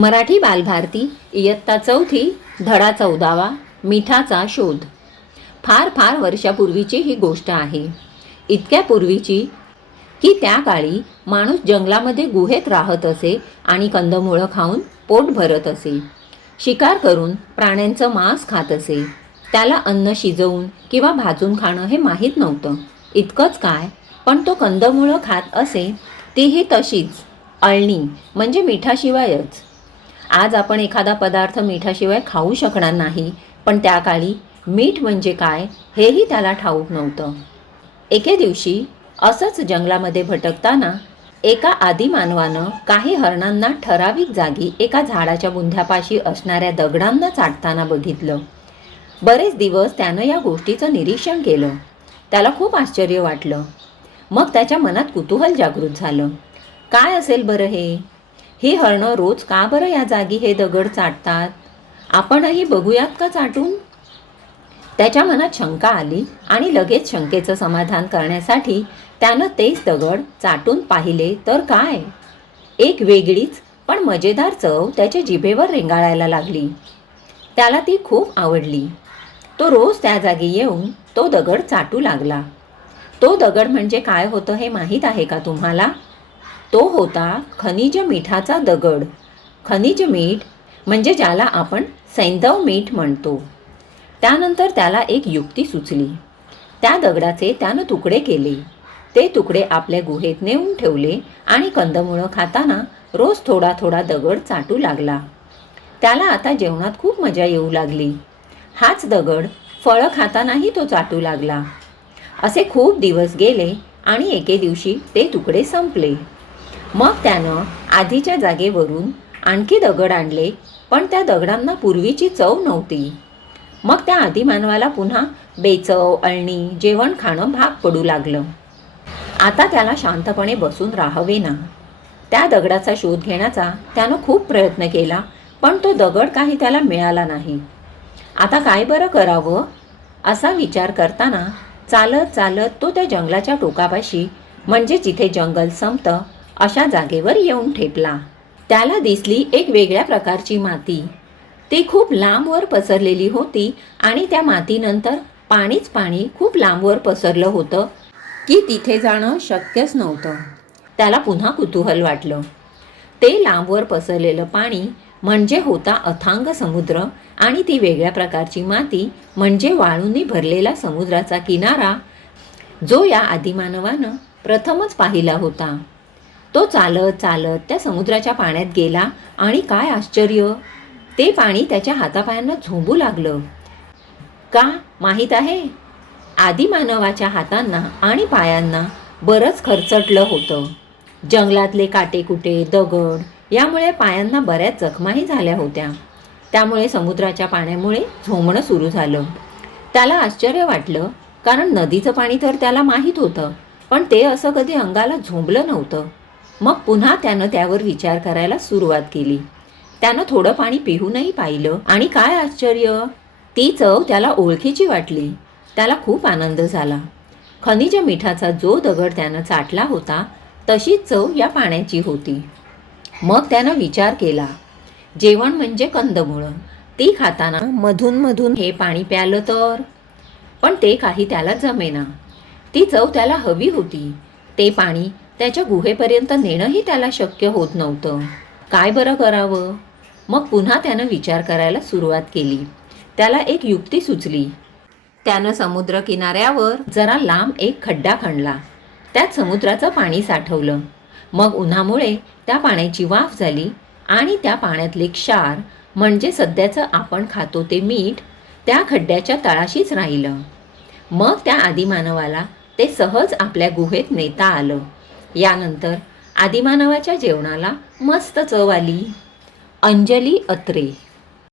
मराठी बालभारती इयत्ता चौथी धडा 14वा मिठाचा शोध। फार फार वर्षापूर्वीची ही गोष्ट आहे। इतक्या पूर्वीची की त्या काळी माणूस जंगलामध्ये गुहेत राहत असे आणि कंदमुळं खाऊन पोट भरत असे। शिकार करून प्राण्यांचं मांस खात असे। त्याला अन्न शिजवून किंवा भाजून खाणं हे माहीत नव्हतं। इतकंच काय, पण तो कंदमुळं खात असे, तीही तशीच अळणी म्हणजे मिठाशिवायच। आज आपण एखादा पदार्थ मिठाशिवाय खाऊ शकणार नाही, पण त्या काळी मीठ म्हणजे काय हेही त्याला ठाऊक नव्हतं। एके दिवशी असंच जंगलामध्ये भटकताना एका आदिमानवानं काही हरणांना ठराविक जागी एका झाडाच्या बुंध्यापाशी असणाऱ्या दगडांना चाटताना बघितलं। बरेच दिवस त्यानं या गोष्टीचं निरीक्षण केलं। त्याला खूप आश्चर्य वाटलं। मग त्याच्या मनात कुतूहल जागृत झालं। काय असेल बरं हे? ही हरणं रोज का बरं या जागी हे दगड चाटतात? आपणही बघूयात का चाटून? त्याच्या मनात शंका आली आणि लगेच शंकेचं समाधान करण्यासाठी त्यानं तेच दगड चाटून पाहिले तर काय, एक वेगळीच पण मजेदार चव त्याच्या जिभेवर रेंगाळायला लागली। त्याला ती खूप आवडली। तो रोज त्या जागी येऊन तो दगड चाटू लागला। तो दगड म्हणजे काय होतं हे माहीत आहे का तुम्हाला? तो होता खनिज मिठाचा दगड। खनिज मीठ म्हणजे ज्याला आपण सैंधव मीठ म्हणतो। त्यानंतर त्याला एक युक्ती सुचली। त्या दगडाचे त्यानं तुकडे केले। ते तुकडे आपल्या गुहेत नेऊन ठेवले आणि कंदमुळं खाताना रोज थोडा थोडा दगड चाटू लागला। त्याला आता जेवणात खूप मजा येऊ लागली। हाच दगड फळं खातानाही तो चाटू लागला। असे खूप दिवस गेले आणि एके दिवशी ते तुकडे संपले। मग त्यानं आधीच्या जागेवरून आणखी दगड आणले, पण त्या दगडांना पूर्वीची चव नव्हती। मग त्या आदिमानवाला पुन्हा बेचव अळणी जेवण खाणं भाग पडू लागलं। आता त्याला शांतपणे बसून राहावेना। त्या दगडाचा शोध घेण्याचा त्यानं खूप प्रयत्न केला, पण तो दगड काही त्याला मिळाला नाही। आता काय बरं करावं असा विचार करताना चालत चालत तो त्या जंगलाच्या टोकापाशी म्हणजे जिथे जंगल संपतं अशा जागेवर येऊन ठेपला। त्याला दिसली एक वेगळ्या प्रकारची माती। ती खूप लांबवर पसरलेली होती आणि त्या मातीनंतर पाणीच पाणी खूप लांबवर पसरलं होतं की तिथे जाणं शक्यच नव्हतं। त्याला पुन्हा कुतूहल वाटलं। ते लांबवर पसरलेलं पाणी म्हणजे होता अथांग समुद्र आणि ती वेगळ्या प्रकारची माती म्हणजे वाळूंनी भरलेला समुद्राचा किनारा, जो या आदिमानवानं प्रथमच पाहिला होता। तो चालत चालत त्या समुद्राच्या पाण्यात गेला आणि काय आश्चर्य, ते पाणी त्याच्या हातापायांना झोंबू लागलं। का माहीत आहे? आदिमानवाच्या हातांना आणि पायांना बरंच खरचटलं होतं। जंगलातले काटेकुटे दगड यामुळे पायांना बऱ्याच जखमाही झाल्या होत्या। त्यामुळे समुद्राच्या पाण्यामुळे झोंबणं सुरू झालं। त्याला आश्चर्य वाटलं, कारण नदीचं पाणी तर त्याला माहीत होतं, पण ते असं कधी अंगाला झोंबलं नव्हतं। मग पुन्हा त्यानं त्यावर विचार करायला सुरुवात केली। त्यानं थोडं पाणी पिऊनही पाहिलं आणि काय आश्चर्य, ती चव त्याला ओळखीची वाटली। त्याला खूप आनंद झाला। खनिज मिठाचा जो दगड त्यानं चाटला होता तशीच चव या पाण्याची होती। मग त्यानं विचार केला, जेवण म्हणजे कंदमुळं, ती खाताना मधून मधून हे पाणी प्यालं तर? पण ते काही त्याला जमेना। ती चव त्याला हवी होती। ते पाणी त्याच्या गुहेपर्यंत नेणंही त्याला शक्य होत नव्हतं। काय बरं करावं? मग पुन्हा त्यानं विचार करायला सुरुवात केली। त्याला एक युक्ती सुचली। त्यानं समुद्र किनाऱ्यावर जरा लांब एक खड्डा खणला। त्यात समुद्राचं पाणी साठवलं। मग उन्हामुळे त्या पाण्याची वाफ झाली आणि त्या पाण्यातले क्षार म्हणजे सध्याचं आपण खातो ते मीठ त्या खड्ड्याच्या तळाशीच राहिलं। मग त्या आदिमानवाला ते सहज आपल्या गुहेत नेता आलं। यानंतर आदिमानवाच्या जेवणाला मस्त चव आली। अंजली अत्रे।